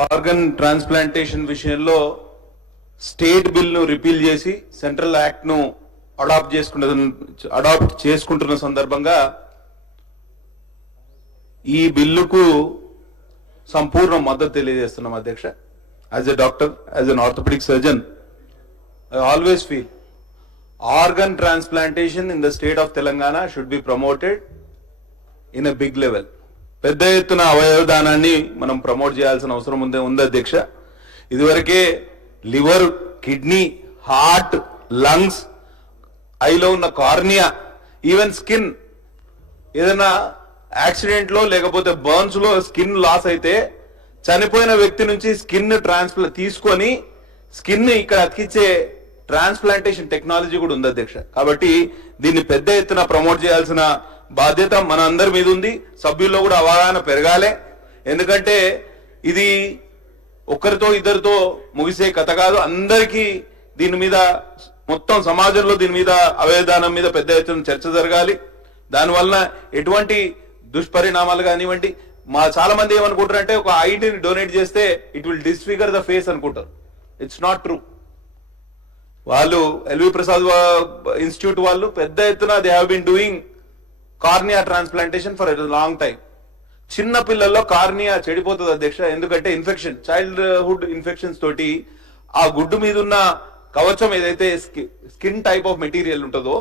Organ transplantation విషయంలో state bill ను repeal చేసి సెంట్రల్ యాక్ట్ ను అడాప్ట్ చేసుకుంటున్న సందర్భంగా ఈ బిల్లుకు సంపూర్ణ మద్దతు తెలియజేస్తున్నాం అధ్యక్ష. As a doctor, as an orthopaedic surgeon, I always feel organ transplantation in the state of Telangana should be promoted in a big level. పెద్ద ఎత్తున అవయవదానాన్ని మనం ప్రమోట్ చేయాల్సిన అవసరం ఉంది అధ్యక్ష. ఇదివరకే లివర్, కిడ్నీ, హార్ట్, లంగ్స్, ఐలో ఉన్న కార్నియా, ఈవెన్ స్కిన్, ఏదైనా యాక్సిడెంట్ లో లేకపోతే బర్న్స్ లో స్కిన్ లాస్ అయితే చనిపోయిన వ్యక్తి నుంచి స్కిన్ తీసుకొని స్కిన్ ఇక్కడ అతికించే ట్రాన్స్ప్లాంటేషన్ టెక్నాలజీ కూడా ఉంది అధ్యక్ష. కాబట్టి దీన్ని పెద్ద ఎత్తున ప్రమోట్ చేయాల్సిన బాధ్యత మన అందరి మీద ఉంది. సభ్యుల్లో కూడా అవగాహన పెరగాలి. ఎందుకంటే ఇది ఒక్కరితో ఇద్దరితో ముగిసే కథ కాదు. అందరికీ దీని మీద, మొత్తం సమాజంలో దీని మీద, అవయవదానం మీద పెద్ద ఎత్తున చర్చ జరగాలి. దానివల్ల ఎటువంటి దుష్పరిణామాలు కానివ్వండి, చాలా మంది ఏమనుకుంటారంటే ఒక ఐటీని డొనేట్ చేస్తే it will disfigure the face అనుకుంటారు. It's not true. వాళ్ళు ఎల్వి ప్రసాద్ ఇన్స్టిట్యూట్ వాళ్ళు పెద్ద ఎత్తున they have been doing cornea transplantation for a long time. చిన్న పిల్లల్లో కార్నియా చెడిపోతుంది అధ్యక్ష. ఎందుకంటే ఇన్ఫెక్షన్, చైల్డ్హుడ్ ఇన్ఫెక్షన్స్ తోటి ఆ గుడ్డు మీద ఉన్న కవచం ఏదైతే స్కిన్ టైప్ ఆఫ్ మెటీరియల్ ఉంటుందో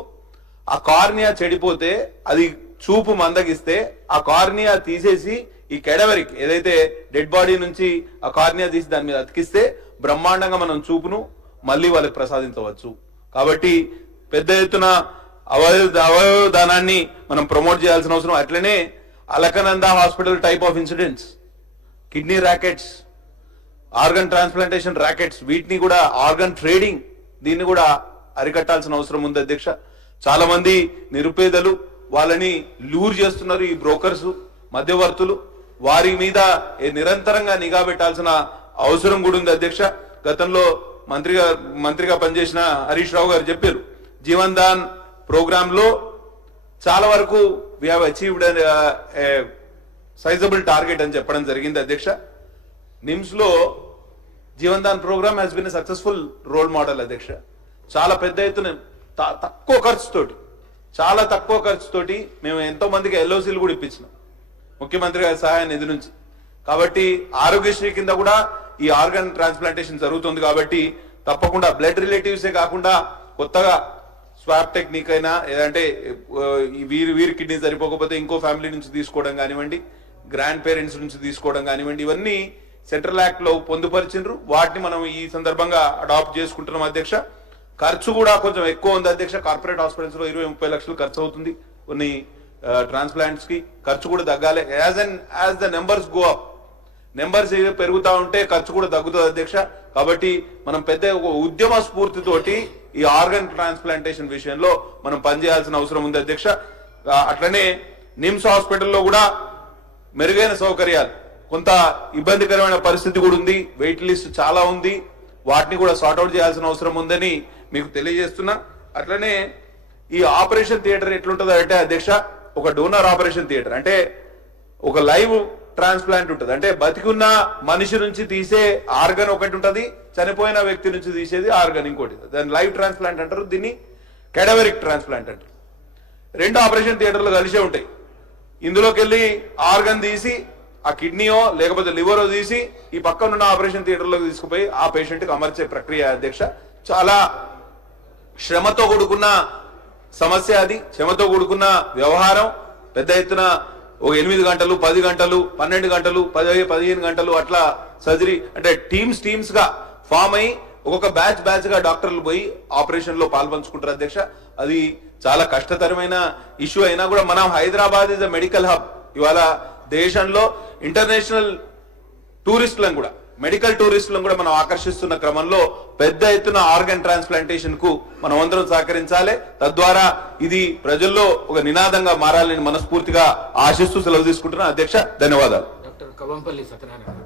ఆ కార్నియా చెడిపోతే, అది చూపు మందగిస్తే, ఆ కార్నియా తీసేసి ఈ కెడవరిక్ ఏదైతే డెడ్ బాడీ నుంచి ఆ కార్నియా తీసి దాని మీద అతికిస్తే బ్రహ్మాండంగా మనం చూపును మళ్ళీ వాళ్ళకి ప్రసాదించవచ్చు. కాబట్టి పెద్ద ఎత్తున అవయవదానాన్ని మనం ప్రమోట్ చేయాల్సిన అవసరం. అట్లనే Alakananda hospital type of incidents, kidney rackets, organ transplantation rackets, వీటిని కూడా ఆర్గన్ ట్రేడింగ్, దీన్ని కూడా అరికట్టాల్సిన అవసరం ఉంది అధ్యక్ష. చాలా మంది నిరుపేదలు వాళ్ళని లూర్ చేస్తున్నారు ఈ బ్రోకర్స్, మధ్యవర్తులు. వారి మీద నిరంతరంగా నిఘా పెట్టాల్సిన అవసరం కూడా ఉంది అధ్యక్ష. గతంలో మంత్రిగా పనిచేసిన హరీష్ రావు గారు చెప్పారు, జీవన్ దాన్ ప్రోగ్రామ్ లో చాలా వరకు we have achieved sizable target అని చెప్పడం జరిగింది అధ్యక్ష. నిమ్స్ లో Jeevan Daan program has been successful role model అధ్యక్ష. చాలా పెద్ద ఎత్తున చాలా తక్కువ ఖర్చుతోటి మేము ఎంతో మందికి ఎల్ఓసీలు కూడా ఇప్పించినాం ముఖ్యమంత్రి గారి సహాయ నిధి నుంచి. కాబట్టి ఆరోగ్యశ్రీ కింద కూడా ఈ ఆర్గన్ ట్రాన్స్ప్లాంటేషన్ జరుగుతుంది. కాబట్టి తప్పకుండా బ్లడ్ రిలేటివ్సే కాకుండా కొత్తగా స్వాప్ టెక్నిక్ అయినా, ఏదంటే వీరి కిడ్నీ సరిపోకపోతే ఇంకో ఫ్యామిలీ నుంచి తీసుకోవడం కానివ్వండి, గ్రాండ్ పేరెంట్స్ నుంచి తీసుకోవడం కానివ్వండి, ఇవన్నీ సెంట్రల్ యాక్ట్ లో పొందుపరిచిండ్రు. వాటిని మనం ఈ సందర్భంగా అడాప్ట్ చేసుకుంటున్నాం అధ్యక్ష. ఖర్చు కూడా కొంచెం ఎక్కువ ఉంది అధ్యక్ష. కార్పొరేట్ హాస్పిటల్స్ లో 20-30 లక్షలు ఖర్చు అవుతుంది కొన్ని ట్రాన్స్ప్లాంట్స్ కి. ఖర్చు కూడా తగ్గాలి. As the numbers go up, numbers పెరుగుతా ఉంటే ఖర్చు కూడా తగ్గుతుంది అధ్యక్ష. కాబట్టి మనం పెద్ద ఒక ఉద్యమ స్ఫూర్తితోటి ఈ ఆర్గన్ ట్రాన్స్ప్లాంటేషన్ విషయంలో మనం పనిచేయాల్సిన అవసరం ఉంది అధ్యక్ష. అట్లనే నిమ్స్ హాస్పిటల్లో కూడా మెరుగైన సౌకర్యాలు, కొంత ఇబ్బందికరమైన పరిస్థితి కూడా ఉంది. వెయిట్ లిస్ట్ చాలా ఉంది. వాటిని కూడా సార్ట్అవుట్ చేయాల్సిన అవసరం ఉందని మీకు తెలియజేస్తున్నా. అట్లనే ఈ ఆపరేషన్ థియేటర్ ఎట్లుంటుంది అంటే అధ్యక్ష, ఒక డోనర్ ఆపరేషన్ థియేటర్ అంటే ఒక లైవ్ ట్రాన్స్ప్లాంట్ ఉంటుంది. అంటే బతికున్న మనిషి నుంచి తీసే ఆర్గన్ ఒకటి ఉంటుంది, చనిపోయిన వ్యక్తి నుంచి తీసేది ఆర్గన్ ఇంకోటి. దాన్ని లైవ్ ట్రాన్స్ప్లాంట్ అంటారు, దీన్ని కెడవరిక్ ట్రాన్స్ప్లాంట్ అంటారు. రెండు ఆపరేషన్ థియేటర్లు కలిసే ఉంటాయి. ఇందులోకి వెళ్ళి ఆర్గన్ తీసి ఆ కిడ్నీయో లేకపోతే లివరో తీసి ఈ పక్కన ఉన్న ఆపరేషన్ థియేటర్లోకి తీసుకుపోయి ఆ పేషెంట్ కి అమర్చే ప్రక్రియ అధ్యక్ష. చాలా శ్రమతో కూడుకున్న సమస్య అది, శ్రమతో కూడుకున్న వ్యవహారం. పెద్ద ఎత్తున ఒక 8 గంటలు, 10 గంటలు, 12 గంటలు, 15 గంటలు అట్లా సర్జరీ, అంటే టీమ్స్ గా ఫామ్ అయ్యి ఒక్కొక్క బ్యాచ్ గా డాక్టర్లు పోయి ఆపరేషన్ లో పాల్పంచుకుంటారు అధ్యక్ష. అది చాలా కష్టతరమైన ఇష్యూ అయినా కూడా మనం Hyderabad is a medical hub. ఇవాళ దేశంలో ఇంటర్నేషనల్ టూరిస్టులను కూడా, మెడికల్ టూరిస్టులను కూడా మనం ఆకర్షిస్తున్న క్రమంలో పెద్ద ఎత్తున ఆర్గన్ ట్రాన్స్ప్లాంటేషన్ కు మనం అందరం సహకరించాలి. తద్వారా ఇది ప్రజల్లో ఒక నినాదంగా మారాలని మనస్ఫూర్తిగా ఆశిస్తూ సెలవు తీసుకుంటున్నాను అధ్యక్ష. ధన్యవాదాలు. డాక్టర్ కవంపల్లి సత్యనారాయణ.